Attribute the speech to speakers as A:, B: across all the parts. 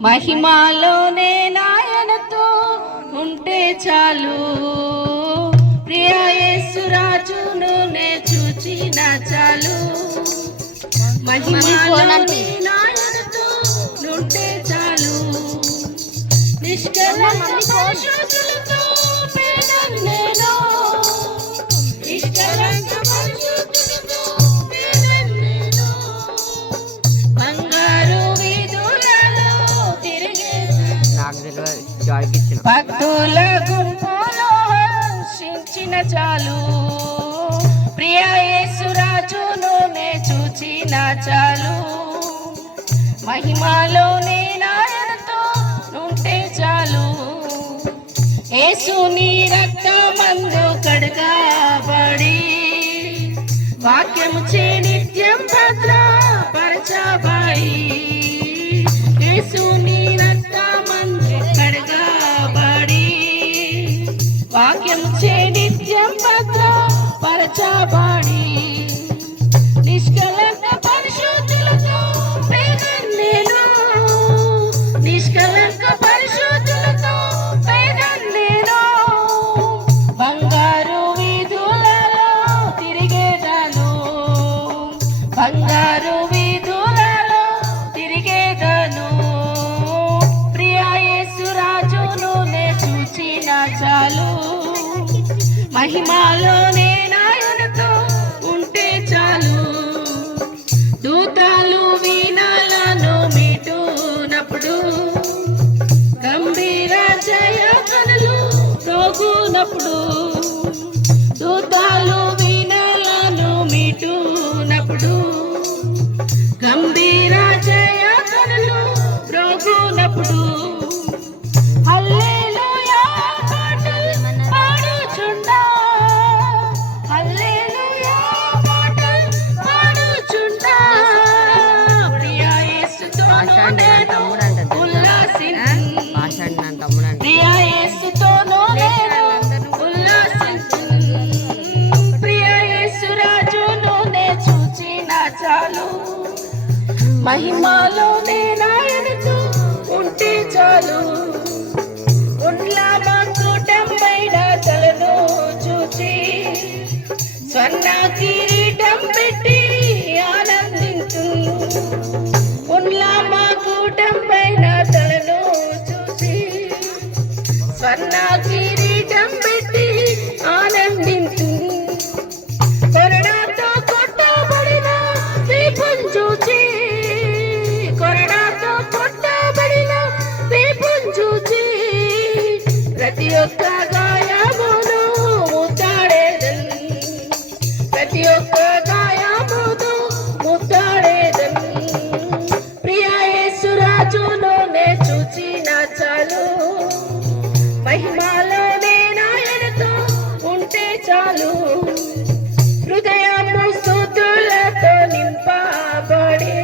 A: మహిమాలోనే నాయనతో ఉంటే చాలు. ప్రియా యేసురాజును నే చూచిన చాలు. మహిమాలోనే నాయనతో ఉంటే చాలు. నిష్కలంక
B: నాకు తెలియదు. జాయ్కి ఇచ్చిన.
A: భక్తుల గుంపులో హర్షించిన చాలు. ప్రియ యేసురాజును నే చూచిన చాలు. మహిమలో మహిమలోనే నాయనతో ఉంటే చాలు. యేసుని రక్తమందు కడగబడి వాక్యము చే నిత్యం వాక్యం చే నిత్యం భద్రపరచబడి నిష్కలంక పరిశుద్ధులతో పేదం నేను. నిష్కలంక పరిశుద్ధులతో పేదం నేను. బంగారు వీధులలో తిరిగేదాను. బంగారు వీధులలో తిరిగేదను. ప్రియా యేసురాజును నే చూచిన చాలు. మహిమాలోనే నాయనతో ఉంటే చాలు. దూతాలు వీణాలను మీటూనప్పుడు గంభీర జయ కనులు రోగునప్పుడు దూతాలు వీణాలను మీటూనప్పుడు చాలు మహిమలోనే నాయనతో ఉంటే చాలు. ఉండ్లా మా కూటంపైన తలను చూచి స్వర్ణ కిరీటం పెట్టి ఆనందించు. ఉండ్లా మా కూటంపైన తలను చూచి స్వర్ణ ప్రతి ఒక్క గాయమును ముద్దాడేదన్. ప్రతి ఒక్క గాయమును ముద్దాడేదన్. ప్రియా నే చూచిన చాలు. మహిమలోనే నాయనతో ఉంటే చాలు. హృదయము స్థుతులతో నింపబడి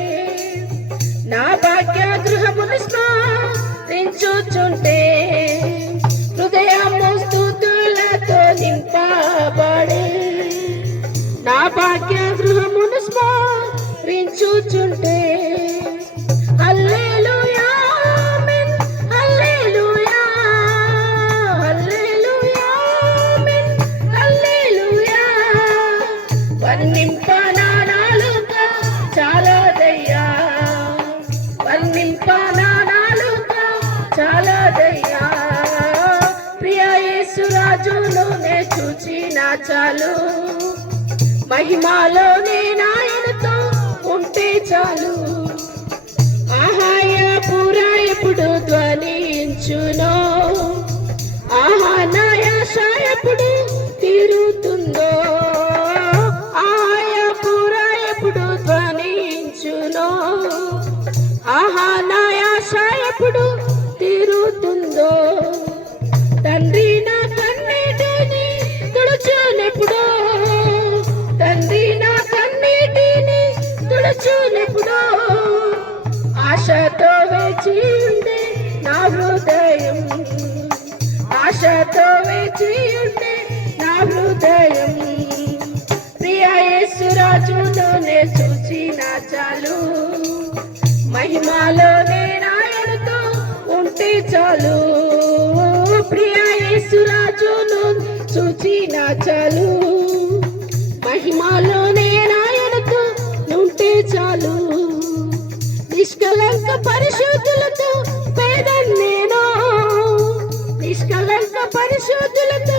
A: నా భాగ్య గృహమును స్మరించుచుంటే చూచుంటే. హల్లెలూయా ఆమేన్. హల్లెలూయా హల్లెలూయా ఆమేన్. నాలుక చాలదయ్యా. వర్ణింప ప్రియ యేసురాజును చూచిన చాలు. మహిమాలోనే నాయనతో ఆశతో వేచి ఉండే నా హృదయం ఆశతో వేచి ఉండే నా హృదయం ప్రియా యేసురాజులోనే చూసిన చాలు మహిమలోనే నాయనతో చాలు ప్రియ యేసురాజును చూచిన చాలు మహిమలో నిష్కలంక పరిశుద్ధులతో పేద నేను. నిష్కలంక పరిశోధులతో